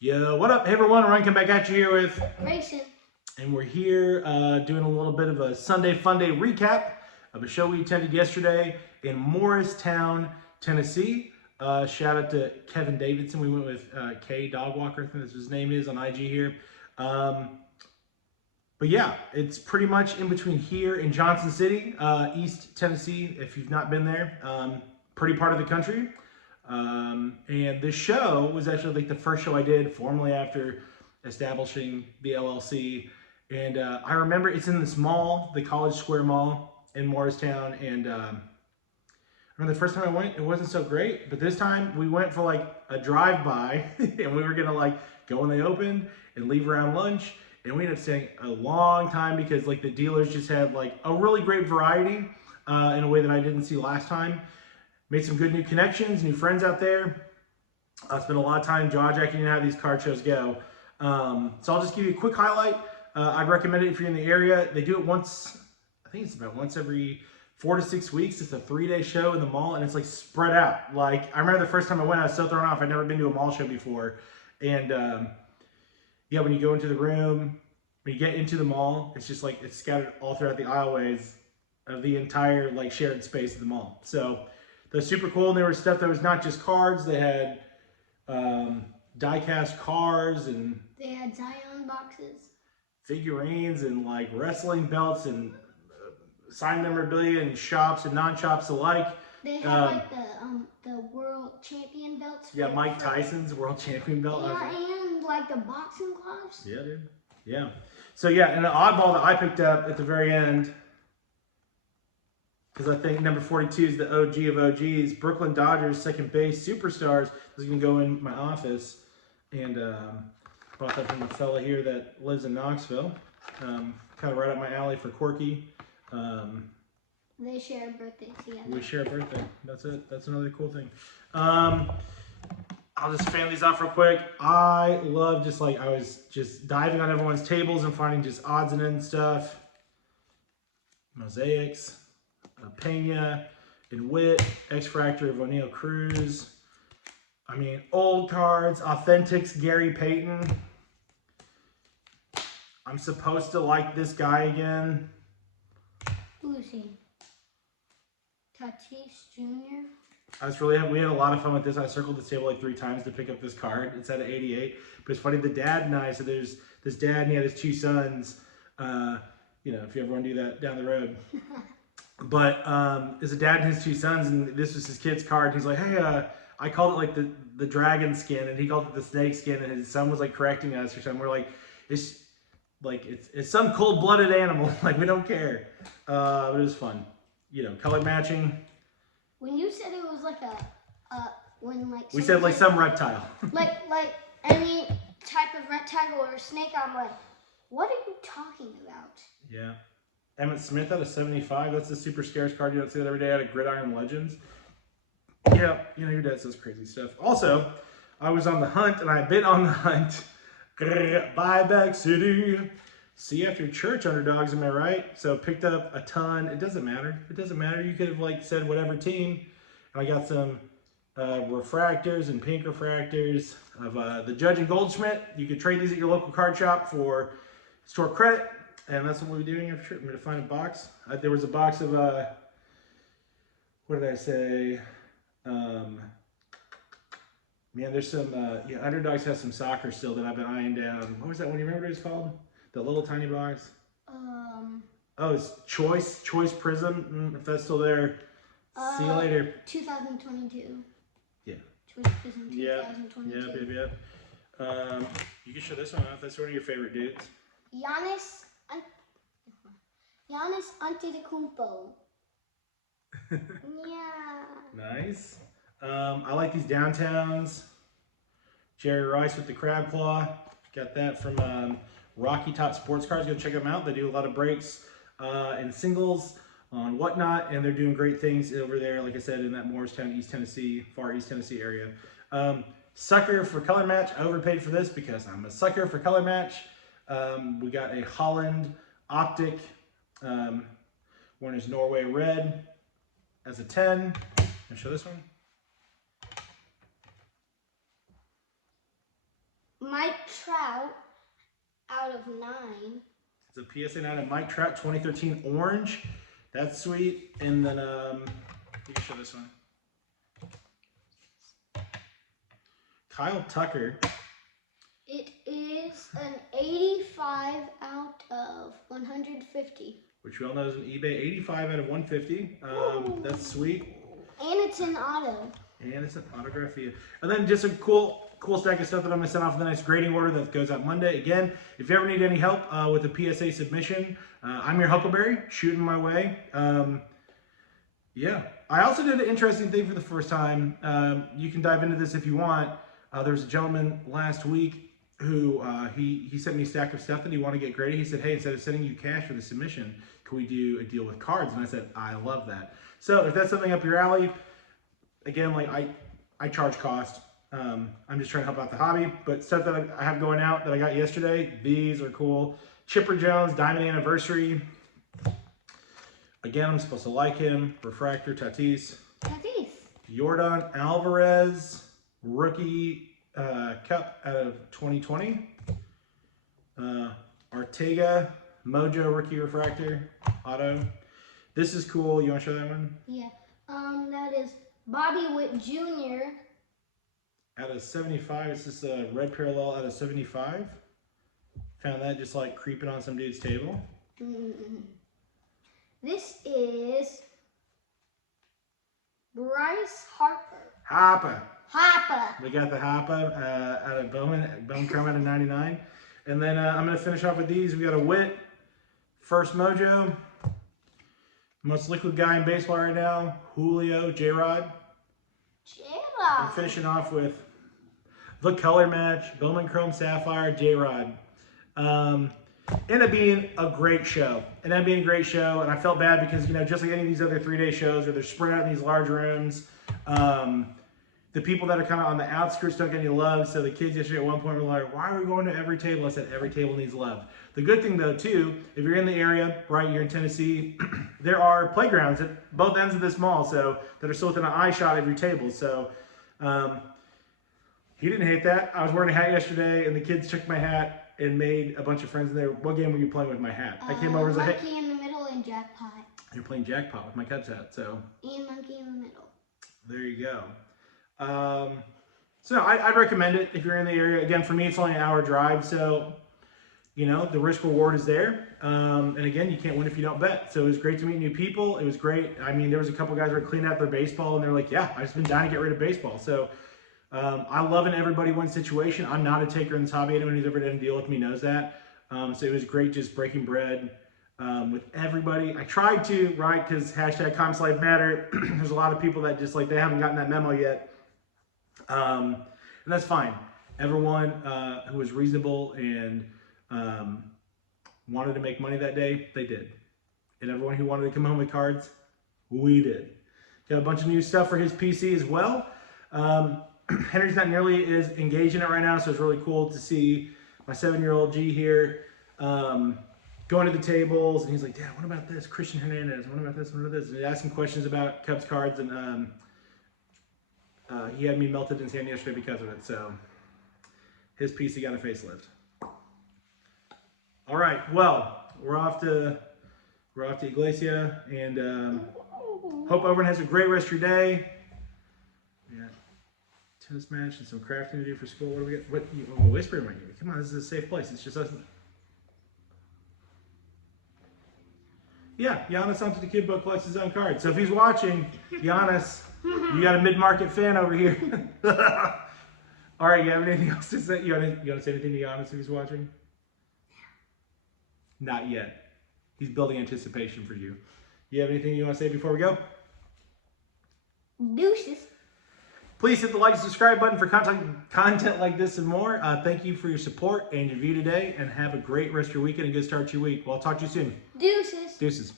Yo, what up? Hey everyone, Ryan come back at you here with Grayson. and we're here doing a little bit of a Sunday Fun Day recap of a show we attended yesterday in Morristown, Tennessee. Shout out to Kevin Davidson. We went with K Dogwalker, I think that's what his name is on IG here. But yeah, it's pretty much in between here and Johnson City, East Tennessee, if you've not been there. Pretty part of the country. And this show was actually like the first show I did formally after establishing the LLC. And I remember it's in this mall, the College Square Mall in Morristown. And I remember the first time I went, it wasn't so great. But this time we went for like a drive-by and we were going to like go when they opened and leave around lunch. And we ended up staying a long time because like the dealers just had like a really great variety in a way that I didn't see last time. Made some good new connections, new friends out there. I spent a lot of time jaw-jacking how these card shows go. So I'll just give you a quick highlight. I'd recommend it if you're in the area. They do it once, I think it's about once every 4 to 6 weeks. It's a 3-day show in the mall, and it's like spread out. Like, I remember the first time I went, I was so thrown off. I'd never been to a mall show before. And yeah, when you go into the room, when you get into the mall, it's just like, it's scattered all throughout the aisleways of the entire like shared space of the mall. So they're super cool, and there was stuff that was not just cards. They had die-cast cars, and they had Zion boxes, figurines, and like wrestling belts, and signed memorabilia, and shops and non-shops alike. They had like the world champion belts. Yeah, Mike Tyson's world champion belt. Yeah, and like the boxing gloves. Yeah, dude. Yeah. So yeah, and the oddball that I picked up at the very end, because I think number 42 is the OG of OGs, Brooklyn Dodgers second base superstars. This is going to go in my office, and brought that from a fella here that lives in Knoxville. Kind of right up my alley for Corky. They share a birthday together. We share a birthday. That's it. That's another cool thing. I'll just fan these off real quick. I love just like, I was just diving on everyone's tables and finding just odds and ends stuff. Mosaics. Pena and Witt, X-Fractor of O'Neal Cruz. I mean, old cards, Authentics, Gary Payton. I'm supposed to like this guy again. Who is he? Tatis Jr.? We had a lot of fun with this. I circled this table like 3 times to pick up this card. It's at an 88. But it's funny, the dad and I, so there's this dad and he had his 2 sons. You know, if you ever want to do that down the road. But there's a dad and his 2 sons, and this was his kid's card. He's like, hey, I called it like the dragon skin, and he called it the snake skin, and his son was like correcting us or something. We're like, it's some cold-blooded animal. Like, we don't care. But it was fun. You know, color matching. When you said it was like we said like some reptile. like any type of reptile or a snake, I'm like, what are you talking about? Yeah. Emmett Smith out of 75. That's a super scarce card. You don't see that every day out of Gridiron Legends. Yeah, you know, your dad says crazy stuff. Also, I was on the hunt, and I've been on the hunt. Buyback City. See you after church, underdogs, am I right? So picked up a ton. It doesn't matter. It doesn't matter. You could have like said whatever team. And I got some refractors and pink refractors of the Judge and Goldschmidt. You could trade these at your local card shop for store credit. And that's what we'll be doing after church. I'm going to find a box. There was a box of, what did I say? Man, there's some, yeah, Underdogs has some soccer still that I've been eyeing down. What was that one? You remember what it was called? The little tiny box? Oh, it's Choice Prism. If that's still there, see you later. 2022. Yeah. Choice Prism 2022. Yeah. You can show this one off. That's one of your favorite dudes. Giannis Antetokounmpo. Yeah. Nice. I like these downtowns. Jerry Rice with the crab claw. Got that from Rocky Top Sports Cards. Go check them out. They do a lot of breaks and singles on whatnot, and they're doing great things over there, like I said, in that Morristown, East Tennessee, far East Tennessee area. Sucker for color match. I overpaid for this because I'm a sucker for color match. We got a Holland Optic Warner's Norway Red as a 10. I'll show this one. Mike Trout out of 9. It's a PSA 9 of Mike Trout, 2013 orange. That's sweet. And then you can show this one. Kyle Tucker. It is an 85 out of 150. Which we all know is an eBay 85 out of 150. That's sweet. And it's an auto. And it's an autograph for you. And then just a cool stack of stuff that I'm gonna send off in the next grading order that goes out Monday. Again, if you ever need any help with a PSA submission, I'm your Huckleberry, shooting my way. Yeah. I also did an interesting thing for the first time. You can dive into this if you want. There was a gentleman last week who he sent me a stack of stuff that he wanted to get graded. He said, hey, instead of sending you cash for the submission, can we do a deal with cards? And I said, I love that. So if that's something up your alley, again, like I charge cost. I'm just trying to help out the hobby, but stuff that I have going out that I got yesterday, these are cool. Chipper Jones, Diamond Anniversary. Again, I'm supposed to like him. Refractor, Tatis. Yordan Alvarez, rookie cup out of 2020. Ortega, Mojo, rookie refractor, auto. This is cool. You want to show that one? Yeah. That is Bobby Witt Jr. Out of 75. It's just a red parallel out of 75. Found that just like creeping on some dude's table. This is Bryce Harper. Harper. We got the Harper out of Bowman Chrome out of 99. And then I'm going to finish off with these. We got a Witt, first Mojo. Most liquid guy in baseball right now, Julio, J-Rod. I'm finishing off with the color match, Bowman Chrome Sapphire, J-Rod. Ended up being a great show. And I felt bad because, you know, just like any of these other 3-day shows where they're spread out in these large rooms, the people that are kind of on the outskirts don't get any love. So the kids yesterday at one point were like, why are we going to every table? I said, every table needs love. The good thing though, too, if you're in the area, right, you're in Tennessee, there are playgrounds at both ends of this mall, so that are still within an eye shot of your table. So he didn't hate that. I was wearing a hat yesterday and the kids took my hat and made a bunch of friends in there. What game were you playing with my hat? I came over and was like, Monkey in the middle and Jackpot. You're playing Jackpot with my Cubs hat, so. And Monkey in the middle. There you go. So I'd recommend it if you're in the area. Again, for me, it's only an hour drive, so, you know, the risk reward is there. And again, you can't win if you don't bet. So it was great to meet new people. It was great. I mean, there was a couple guys who were cleaning out their baseball and they're like, yeah, I've just been dying to get rid of baseball. So I love an everybody wins situation. I'm not a taker in this hobby. Anyone who's ever done a deal with me knows that. So it was great just breaking bread with everybody. I tried to, right, because hashtag Comps Life Matter. There's a lot of people that just like, they haven't gotten that memo yet. And that's fine. Everyone who was reasonable and wanted to make money that day, they did. And everyone who wanted to come home with cards, we did. Got a bunch of new stuff for his PC as well. Henry's not nearly as engaged in it right now, so it's really cool to see my 7-year-old G here going to the tables, and he's like, Dad, what about this? Christian Hernandez, what about this? What about this? And he asked him questions about Cubs cards, and he had me melted in his hand yesterday because of it, so his PC got a facelift. All right, well, we're off to Iglesia, and hope everyone has a great rest of your day. Yeah, tennis match and some crafting to do for school. What do we get? What you whisper in my ear? Come on, this is a safe place. It's just us. Yeah, Giannis onto the Kid Book collects his own cards. So if he's watching, Giannis, you got a mid-market fan over here. All right, you have anything else to say? You want to say anything to Giannis if he's watching? Not yet. He's building anticipation for you. You have anything you want to say before we go? Deuces. Please hit the like and subscribe button for content like this and more. Thank you for your support and your view today, and have a great rest of your weekend and good start to your week. Well, I'll talk to you soon. Deuces. Deuces.